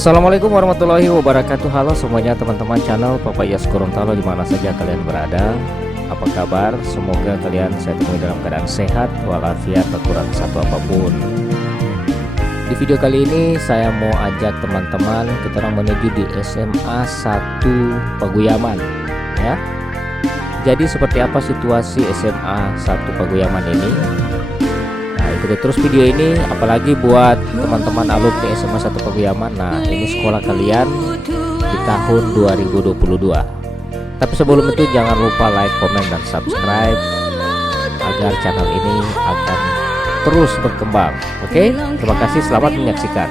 Assalamualaikum warahmatullahi wabarakatuh. Halo semuanya teman-teman channel Papa Yas Gorontalo dimana saja kalian berada. Apa kabar? Semoga kalian saya temui dalam keadaan sehat walafiat tak kurang satu apapun. Di video kali ini saya mau ajak teman-teman kita orang menuju di SMA 1 Paguyaman ya. Jadi seperti apa situasi SMA 1 Paguyaman ini? Nah, ikuti terus video ini, apalagi buat teman-teman alumni SMA 1 Paguyaman. Nah, ini sekolah kalian di tahun 2022. Tapi sebelum itu jangan lupa like, komen, dan subscribe agar channel ini akan terus berkembang. Oke, terima kasih, selamat menyaksikan.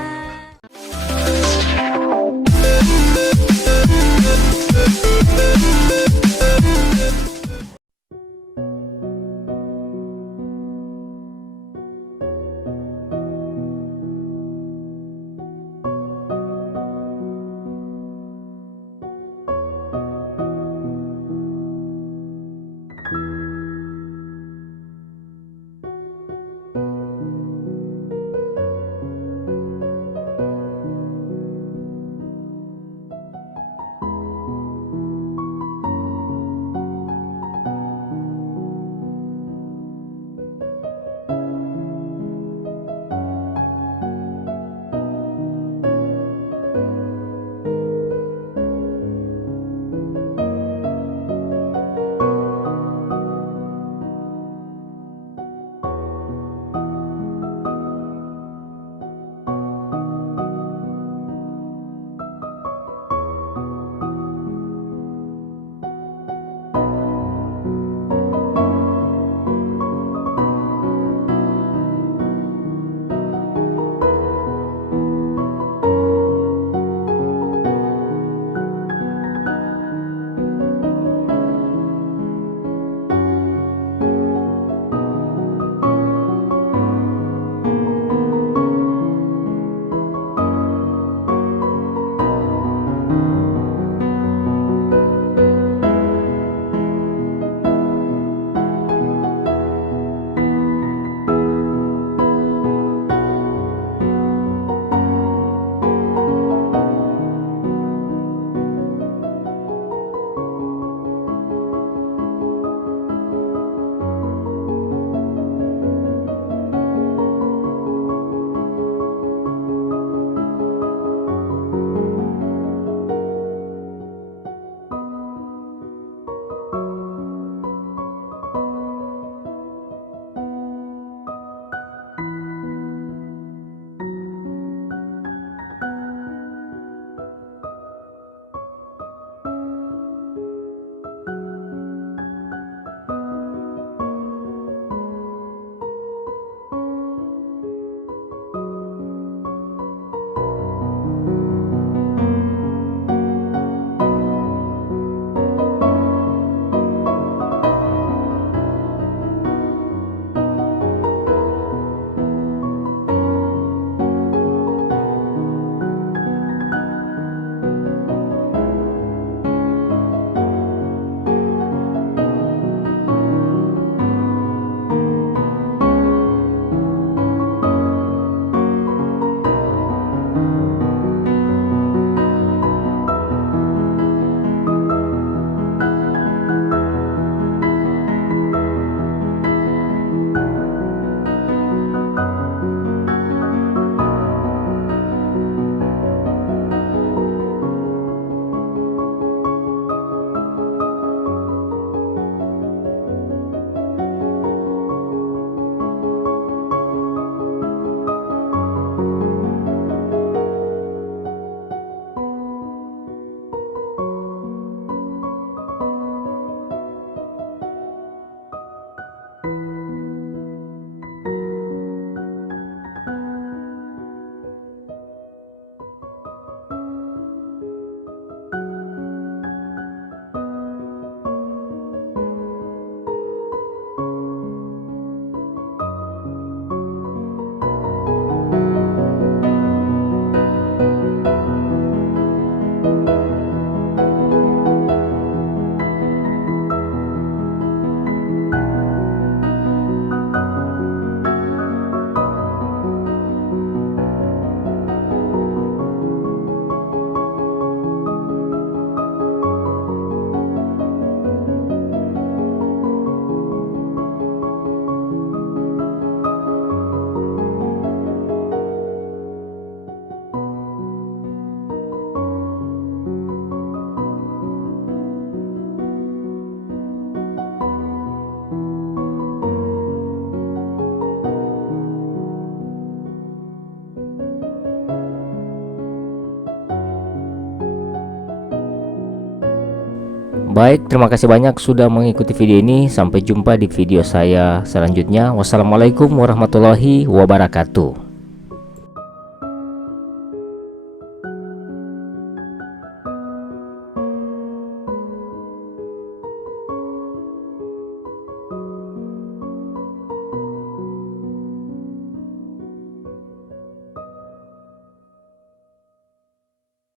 Baik, terima kasih banyak sudah mengikuti video ini. Sampai jumpa di video saya selanjutnya. Wassalamualaikum warahmatullahi wabarakatuh.